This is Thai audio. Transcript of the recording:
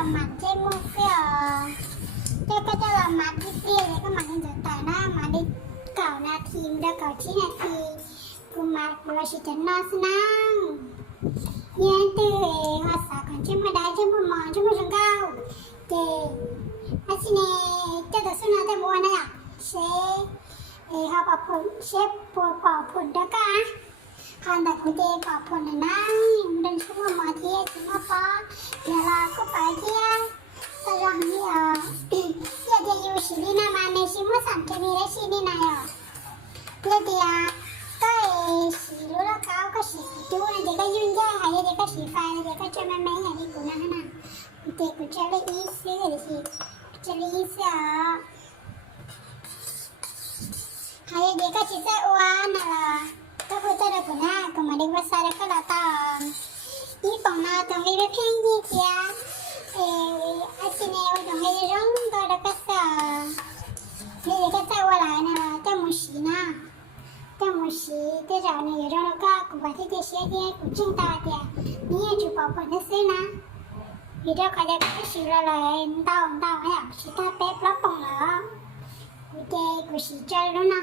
làm mặt trên một cáiจะlàm mặtที่เตี้ยแล้วก็มันจะตายหน้ามาได้9 นาทีได้9 นาทีกูมากูเราชิจะนอนสนั่งยันตื่นภาษากันชิมาได้ชิมาหมอนชิมาจังเก้าเจอาชิเน่เจ้าตัวสุนัขแต่บัวน่ะเชเขาปอบผลเชฟปอบผลด้วยกันคันแต่คุณเจปอบผลนะเดินชิมาหมอเที่ยชิมาป้าเดี๋ยวเราก็ไปเที่ยวแต่เราเนี่ยอยากจะอยู่สิลีน่ามาในชิมาสันจะมีได้สิลีน่าอ่ะเดี๋ยวก็สีรู้แล้วเขาก็สีดูนะเด็กก็ยุ่งยากเด็กก็สีไฟเด็กก็จะไม่อย่างนี้กูนะฮะเด็กกูจะเลยอีสิจะเลยอีสิอ่ะเด็กก็จะอ้วนน่ะก็คือจะได้กูนะกูมาเด็กภาษาเด็กก็ละตอนอีปองน่ะต้องให้เพ่งดีเดียอาชีพเนี่ยต้องให้ร้องตัวเด็กก็จะเด็กก็จะว่าอะไรนะจะมุชีนะแต่มุชีแต่เราเนี่ยเราก็กูว่าที่จะเสียเนี่ยกูจึงตาเดียนี่จูบปนนั่นสินะวิดีโอเขาจะก็สีละเลยดาวเนี่ยสีตาเป๊ะปลอกปองเหรอกูเจกูสีเจอรู้นะ